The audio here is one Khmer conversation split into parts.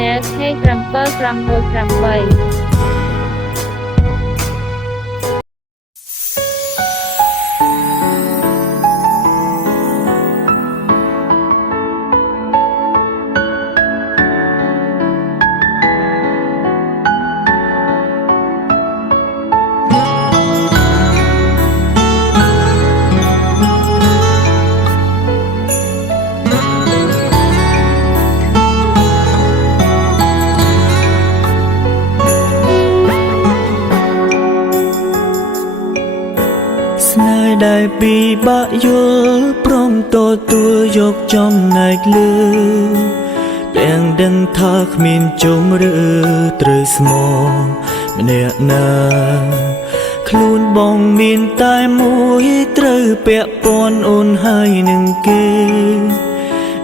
Channel K788ស្នេហ៍ដែលពីបាក់យល់ព្រមទទួលយកចំណែកលើទាំងដឹងថាគ្មានជុំឬត្រូវស្មោះម្នាក់ណាខ្លួនបងមានតែមួយត្រូវពាក់ព័ន្ធអូនហើយនឹងគេ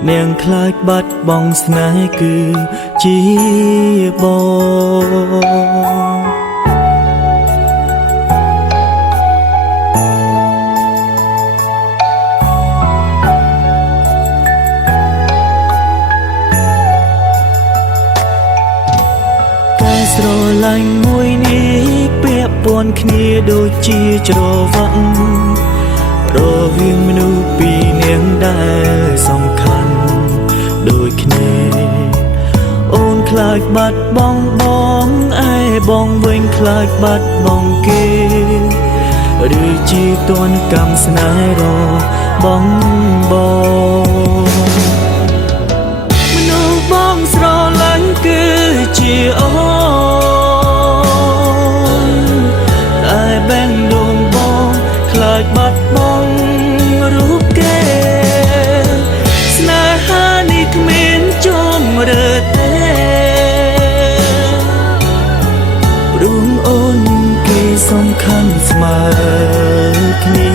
នាងខ្លាចបាត់បង់ស្នេហ៍គឺជាបងស្រឡាញ់មួយនេះពាក់ព័ន្ធគ្នាដូចជាច្រវាក់រវាងមនុស្សពីរនាក់ដែលសំខាន់ដូចគ្នាអូនខ្លាចបាត់បង់បងឯបងវិញខ្លាចបាត់បង់គេឬជាទណ្ឌកម្មស្នេហ៍របងមនុស្សបងស្រឡាញ់គឺជាអូបាត់បង់រូបគេស្នេហានេះគ្មានជម្រើសទេរួមអូនគេសំខាន់ស្មើគ្នា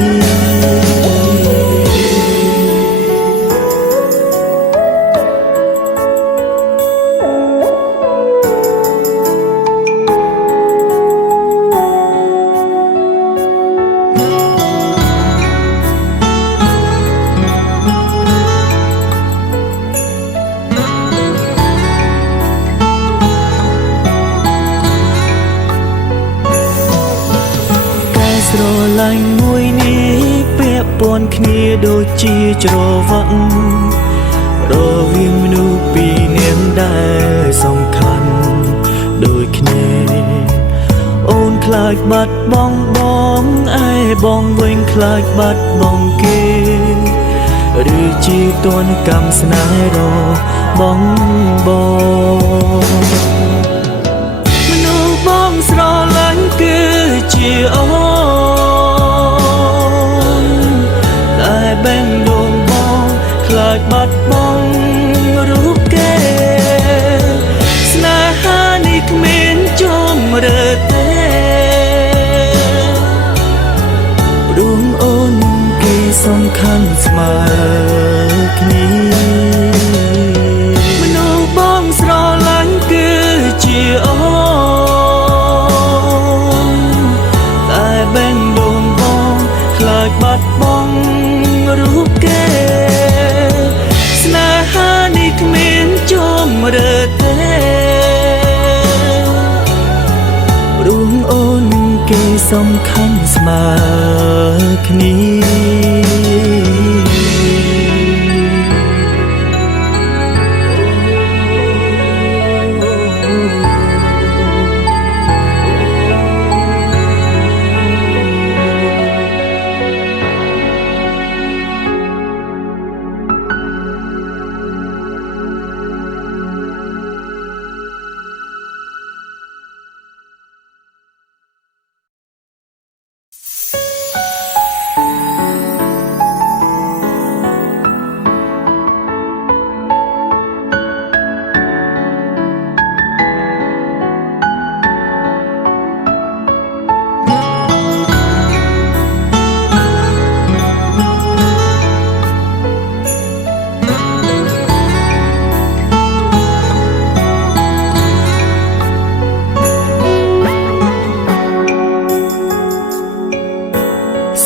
ស្រឡាញ់មួយនេះពាក់ព័ន្ធគ្នាដូចជាច្រវាក់រវាងមនុស្សពីរនាក់ដែលសំខាន់ដូចគ្នាអូនខ្លាចបាត់បង់បងឯបងវិញខ្លាចបាត់បង់គេឬជាទណ្ឌកម្មស្នេហ៍របងមនុស្សបងស្រឡាញ់គឺជាអូបែងដងបងខ្លាចបាត់បង់រូបគេស្នេហានេះគ្មានជម្រើសទេរួមអូនគេសំខាន់ស្មើគ្នាមនុស្សបងស្រឡាញ់គឺជាអូតែបែងដងបងខ្លាចបាត់បង់រូបគេស្នេហានេះគ្មានជម្រើសទេរួមអូនគេសំខាន់ស្មើគ្នា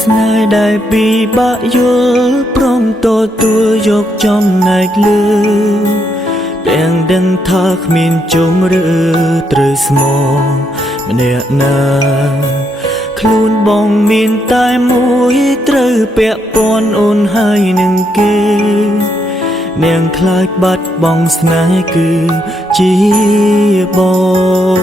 ស្នេហ៍ដែលពីបាក់យល់ព្រមទទួលយកចំណែកលើ ទាំងដឹងថាគ្មានជុំឬត្រូវស្មោម្នាក់ណាខ្លួនបងមានតែមួយត្រូវពាក់ព័ន្ធអូនហើយនឹងគេនាងខ្លាចបាត់បង់ស្នេហ៍គឺជាបង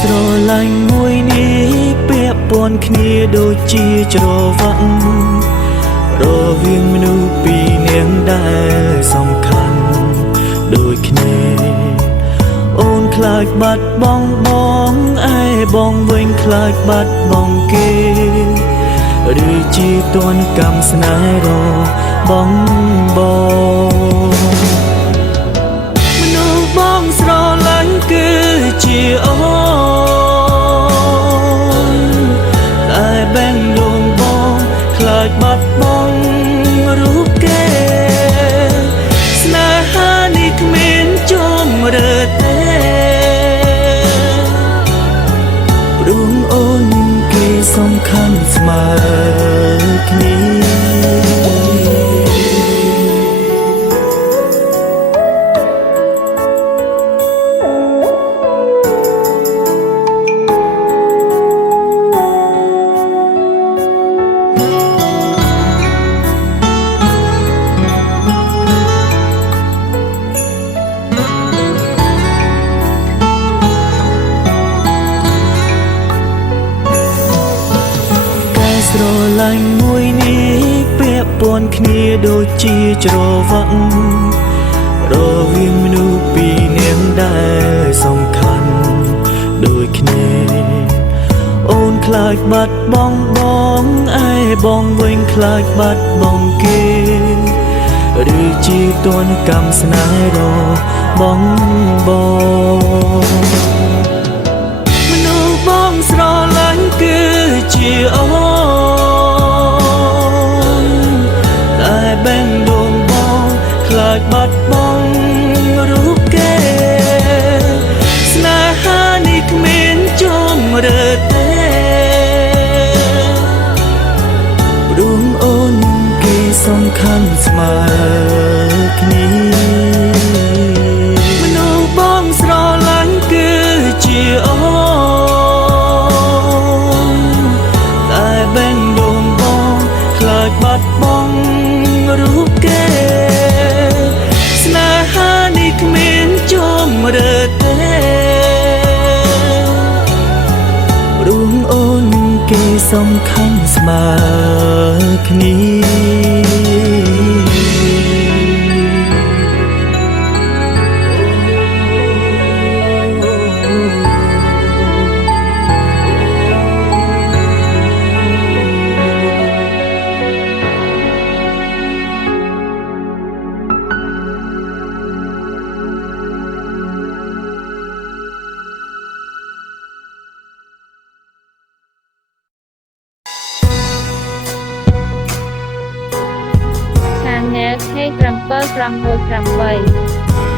ស្រឡាញ់មួយនេះពាក់ព័ន្ធគ្នាដូចជាច្រវាក់រវាងមនុស្សពីរនាក់ដែលសំខាន់ដូចគ្នាអូនខ្លាចបាត់បង់បងឯបងវិញខ្លាចបាត់បង់គេឬជាទណ្ឌកម្មស្នេហ៍របងមនុស្សបងស្រឡាញ់គឺជាអូនតែបែងដងបងខ្លាចបាត់បង់រូបគេស្នេហានេះគ្មានជម្រើសទេព្រោះអូនគេសំខាន់ស្មើគ្នាស្រឡាញ់មួយនេះពាក់ព័ន្ធគ្នាដូចជាច្រវាក់រវាងមនុស្សពីរនាក់ដែលសំខាន់ដូចគ្នាអូនខ្លាចបាត់បង់បងឯបងវិញខ្លាចបាត់បង់គេឬជាទណ្ឌកម្មស្នេហ៍របងមនុស្សបងស្រឡាញ់គឺជាអូនតែបែងដងបងខ្លាចបាត់បង់រូបគេស្នេហានេះគ្មានជម្រើសទេព្រោះអូនគេសំខាន់ស្មើគ្នាមនុស្សបងស្រឡាញ់គឺជាអូនតែបែងដងបងខ្លាចបាត់បង់រូបគេស្នេហានេះគ្មានជម្រើសទេព្រោះអូនគេសំខាន់ស្មើគ្នាChannel K768